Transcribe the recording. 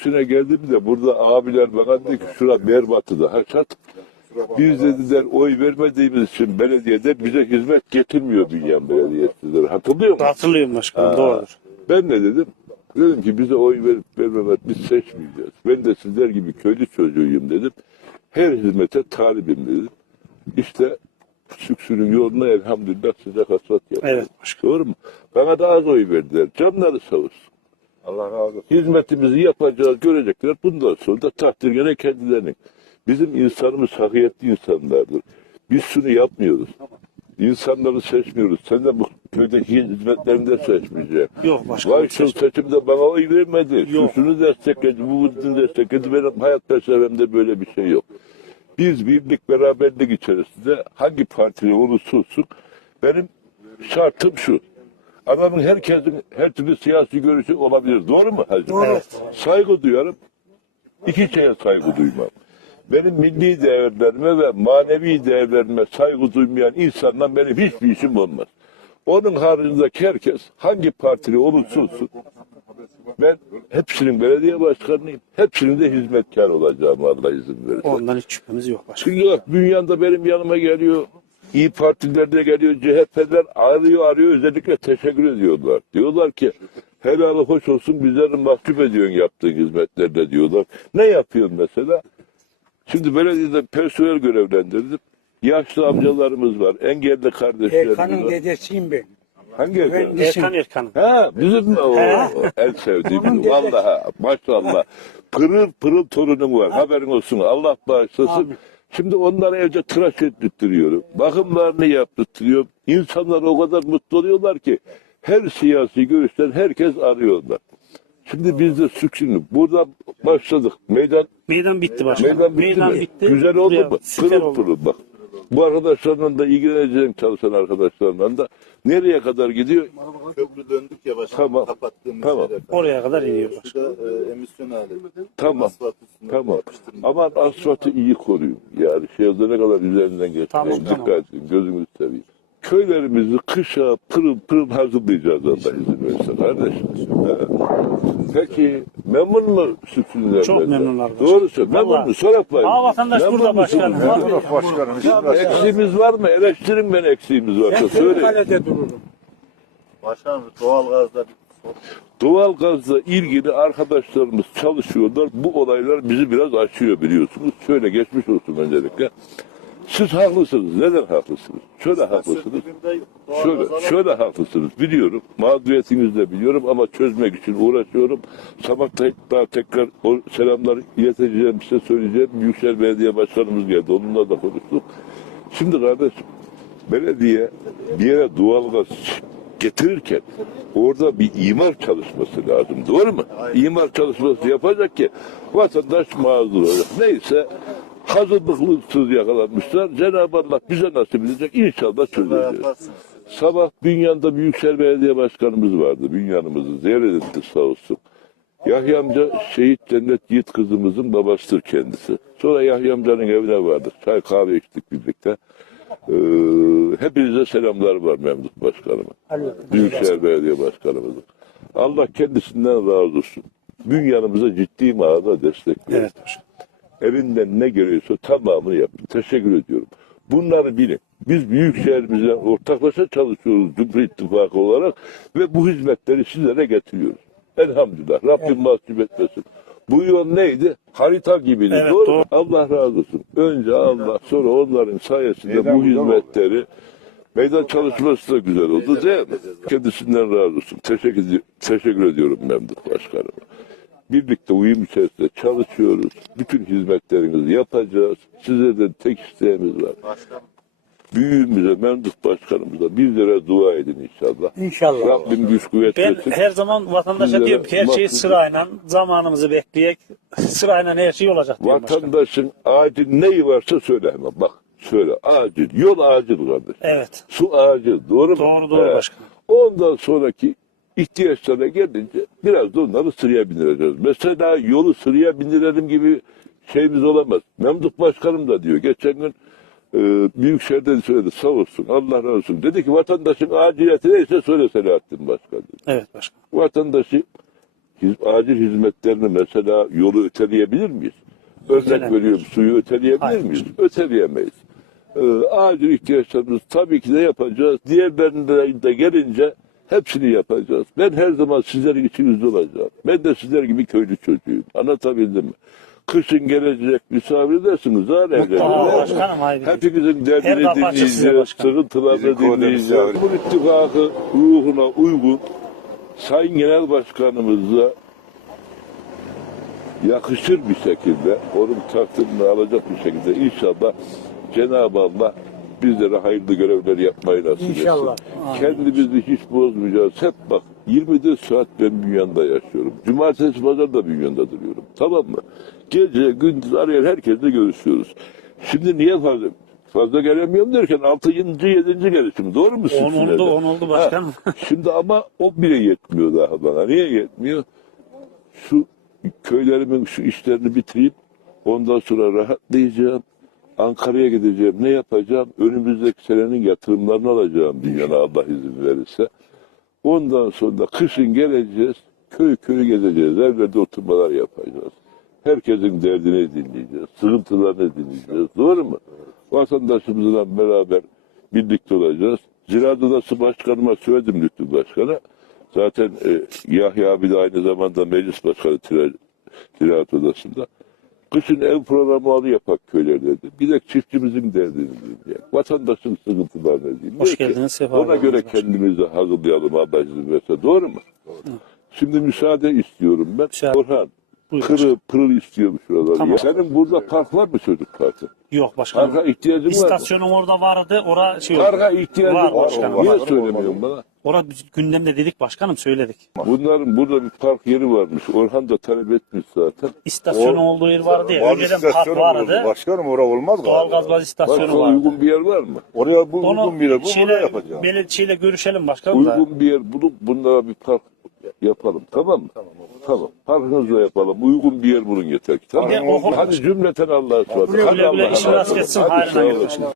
Süksüne geldiğimde burada abiler bana dedi ki şura berbatı da haşat. Biz dediler oy vermediğimiz için belediyede bize hizmet getirmiyor Bünyan Belediyesi dediler. Hatırlıyor musun? Hatırlıyorum başkanım doğrudur. Ben ne dedim? Dedim ki bize oy verip vermemek biz seçmeyeceğiz. Ben de sizler gibi köylü çocuğuyum dedim. Her hizmete talibim dedim. İşte Süksü'nün yoluna elhamdülillah sıcak hasret yaptım. Evet başkanım. Doğru mu? Bana da az oy verdiler. Canları sağ olsun. Allah razı olsun. Hizmetimizi yapacağız, görecekler. Bundan sonra da takdir gene kendilerinin. Bizim insanımız hakiyetli insanlardır. Biz şunu yapmıyoruz. İnsanları seçmiyoruz. Sen de bu köydeki hizmetlerinde seçmeyeceksin. Yok başkanım. Vay şu seçimde bana oy vermedi. Yok. şunu destekledi, bu bunu destekledi. Benim hayat felsefemde böyle bir şey yok. Biz birlik beraberlik içerisinde hangi partili olursa olsun benim şartım şu. Adamın herkesin her türlü siyasi görüşü olabilir. Doğru mu Hacı? Evet. Saygı duyarım. İki şeye saygı duymam. Benim milli değerlerime ve manevi değerlerime saygı duymayan insanla benim hiçbir işim olmaz. Onun haricindeki herkes hangi partili olursa olsun ben hepsinin belediye başkanıyım. Hepsinin de hizmetkar olacağım Allah izin verirse. Ondan hiç şüphemiz yok başkanım. Çünkü bak Bünyan'da benim yanıma geliyor. İyi Partiler de geliyor. CHP'ler arıyor arıyor özellikle teşekkür ediyorlar. Diyorlar ki helalı hoş olsun bizleri mahcup ediyorsun yaptığın hizmetlerle diyorlar. Ne yapıyorsun mesela? Şimdi belediyede personel görevlendirdim. Yaşlı amcalarımız var. Engelli kardeşlerimiz Erkan'ın var. dedesiyim ben. Hangi Erkan? Erkan Erkan'ım. Ha bizim mi? O, en sevdiğim. Onun dedesi. Vallahi maşallah. Pırıl pırıl torunum var. Haberin olsun. Allah bağışlasın. Amin. Şimdi onları evde tıraş ettirtiyorum. Bakımlarını yaptırtıyorum. İnsanlar o kadar mutlu oluyorlar ki her siyasi görüşten herkes arıyorlar. Şimdi biz de Süksünlü. Burada başladık. Meydan Meydan bitti başkanım. Meydan bitti mi? Güzel oldu mu? Süper Pırıl oldu. pırıl bak. Bu arkadaşlarla da ilgileneceğim çalışan arkadaşlarla da nereye kadar gidiyor? Köprü döndük ya başkanım. Tamam. Kapattığımız Tamam. yere. Oraya kadar iniyor başkanım. Şurada e, emisyon hali. Tamam. Asfalt Tamam. Aman asfaltı iyi koruyun. Yani şey ne kadar üzerinden geçmeyin. Tamam, Dikkat tamam. edin. Gözünüzü seveyim. Köylerimizi kışa pırıl pırıl hazırlayacağız Allah izin verirse kardeşim. Evet. Peki memnun mu sütünlerden? Çok memnunlar başkanım. Doğrusu memnun mu? Sorap var. Aa, vatandaş Memnun burada başkanım. Memnun. Vallahi. Eksiğimiz var mı? Eleştirin beni eksiğimiz varsa Ben söyleyin. kalede dururum. Başkanım doğalgazda bir Doğal gazla ilgili arkadaşlarımız çalışıyorlar. Bu olaylar bizi biraz açıyor biliyorsunuz. Şöyle geçmiş olsun öncelikle. Siz haklısınız. Neden haklısınız? Şöyle haklısınız. Şöyle, şöyle haklısınız. Biliyorum. Mağduriyetinizi de biliyorum ama çözmek için uğraşıyorum. Sabah daha tekrar o selamlar ileteceğim, size söyleyeceğim. Büyükşehir Belediye Başkanımız geldi. Onunla da konuştuk. Şimdi kardeşim, belediye bir yere doğalgaz getirirken orada bir imar çalışması lazım. Doğru mu? İmar çalışması yapacak ki vatandaş mağdur olacak. Neyse hazırlıksız yakalanmışlar. Cenab-ı Allah bize nasip edecek. İnşallah Allah çözeceğiz. Sabah Bünyan'da Büyükşehir Belediye Başkanımız vardı. Bünyan'ımızı ziyaret etti sağ olsun. Yahya amca şehit cennet yiğit kızımızın babasıdır kendisi. Sonra Yahya amcanın evine vardık. Çay kahve içtik birlikte. Ee, hepinize selamlar var Memduh Başkanıma. Büyükşehir Belediye Başkanımızın. Allah kendisinden razı olsun. Bünyanımıza ciddi manada destek veriyor Evet başkanım. Elinden ne geliyorsa tamamını yapın. Teşekkür ediyorum. Bunları bilin. Biz büyük şehrimizle ortaklaşa çalışıyoruz Cumhur İttifakı olarak ve bu hizmetleri sizlere getiriyoruz. Elhamdülillah. Rabbim mahcup etmesin. Bu yol neydi? Harita gibiydi. Evet, doğru, doğru. Allah razı olsun. Önce Allah sonra onların sayesinde bu hizmetleri meydan çalışması da güzel oldu değil mi? Kendisinden razı olsun. Teşekkür, teşekkür ediyorum Memduh Başkanım. Birlikte uyum içerisinde çalışıyoruz. Bütün hizmetlerimizi yapacağız. Sizlerden tek isteğimiz var. Başkanım Büyüğümüze, Memduh Başkanımıza bizlere dua edin inşallah. İnşallah. Rabbim güç kuvvet Ben versin. her zaman vatandaşa Sizlere diyorum ki her şey mahsus- sırayla zamanımızı bekleyek sırayla her şey olacak diyorum başkanım. Vatandaşın acil neyi varsa söyle hemen. Bak söyle acil. Yol acil kardeş. Evet. Su acil. Doğru mu? Doğru, doğru başkanım. Ondan sonraki ihtiyaçlara gelince biraz da onları sıraya bindireceğiz. Mesela yolu sıraya bindirelim gibi şeyimiz olamaz. Memduh Başkanım da diyor. Geçen gün e, Büyükşehir'de söyledi sağ olsun Allah razı olsun. Dedi ki vatandaşın aciliyeti neyse söyle Selahattin Başkan. dedi. Evet başkanım. Vatandaşı hiz- acil hizmetlerini mesela yolu öteleyebilir miyiz? Örnek veriyorum suyu öteleyebilir Hayır. miyiz? Öteleyemeyiz. Ee, acil ihtiyaçlarımız tabii ki de yapacağız. Diğerlerine de gelince hepsini yapacağız. Ben her zaman sizlerin içinizde olacağım. Ben de sizler gibi köylü çocuğuyum. Anlatabildim mi? Kışın gelecek misafir edersiniz ha başkanım haydi. Hepinizin derdini dinleyeceğiz, sıkıntılarını dinleyeceğiz. Bu ittifakı ruhuna uygun Sayın Genel Başkanımızla yakışır bir şekilde, onun takdirini alacak bir şekilde inşallah Cenab-ı Allah bizlere hayırlı görevler yapmayı nasip etsin. İnşallah. Kendimizi hiç bozmayacağız. Hep bak 24 saat ben Bünyan'da yaşıyorum. Cumartesi pazar da Bünyan'da duruyorum. Tamam mı? Gece gündüz arayan herkesle görüşüyoruz. Şimdi niye fazla fazla gelemiyorum derken 6. 7. 7. gelişim. Doğru mu? On sizin oldu, de? on oldu başkanım. Ha, Şimdi ama o bile yetmiyor daha bana. Niye yetmiyor? Şu köylerimin şu işlerini bitireyim. Ondan sonra rahatlayacağım. Ankara'ya gideceğim. Ne yapacağım? Önümüzdeki senenin yatırımlarını alacağım dünyana Allah izin verirse. Ondan sonra kışın geleceğiz. Köy köy gezeceğiz. Evlerde oturmalar yapacağız. Herkesin derdini dinleyeceğiz. Sıkıntılarını dinleyeceğiz. Doğru mu? Vatandaşımızla beraber birlikte olacağız. Ziraat Odası Başkanıma söyledim Lütfü Başkan'a. Zaten e, Yahya abi de aynı zamanda meclis başkanı Ziraat Odası'nda. Kışın ev programı yapak köylerde dedi. Bir de çiftçimizin derdini dinleyelim. Vatandaşın sıkıntılarını dinleyelim. Hoş geldiniz, sefa Ona göre başkanım. kendimizi hazırlayalım izin verirse. Doğru mu? Şimdi müsaade istiyorum ben. Müsaade. Orhan, Buyur kırı pırıl istiyorum şuraları. Tamam. Senin burada park var mı çocuk parkı? Yok başkanım. Parka ihtiyacın var mı? İstasyonum orada vardı. Ora şey. Parka ihtiyacın Var var. başkanım. Niye söylemiyorsun bana? Ora biz gündemde dedik başkanım söyledik. Bunların burada bir park yeri varmış. Orhan da talep etmiş zaten. İstasyonun O- olduğu yer vardı ya. Önceden park istasyonu vardı. Başkanım orada olmaz Doğalgaz galiba. baz istasyonu Başka vardı. uygun bir yer var mı? Oraya bu Onu uygun bir yer bu şeyle, yapacağım. belediyeyle görüşelim başkanım da. Uygun bir yer bulup bunlara bir park yapalım. Tamam mı? Tamam. Parkınızla yapalım. Uygun bir yer bulun yeter ki. Tamam. Bir de okul- Hadi cümleten Allah'a ısmarladık. Güle Hadi güle işin rast emanet olun. Hadi sağ olun.